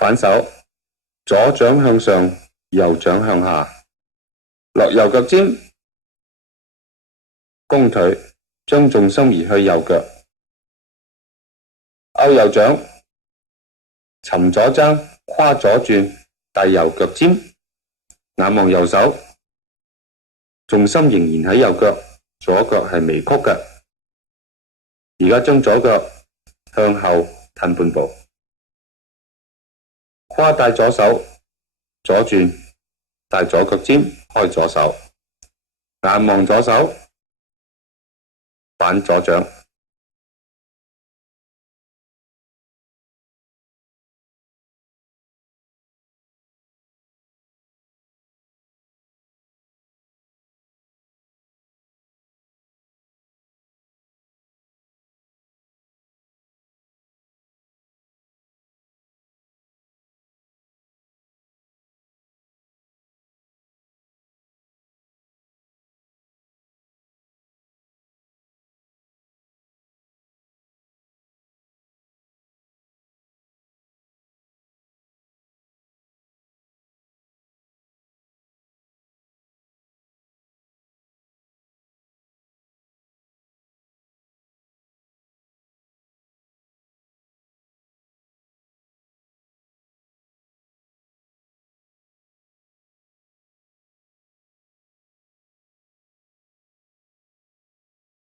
反手，左掌向上，右掌向下，落右腳尖，弓腿，將重心移去右腳，勾右掌，沉左踭，跨左轉，帶右腳尖，眼望右手，重心仍然喺右腳，左腳係微曲嘅。而家將左腳向後褪半步，跨帶左手，左轉，帶左腳尖，開左手，眼望左手，反左掌。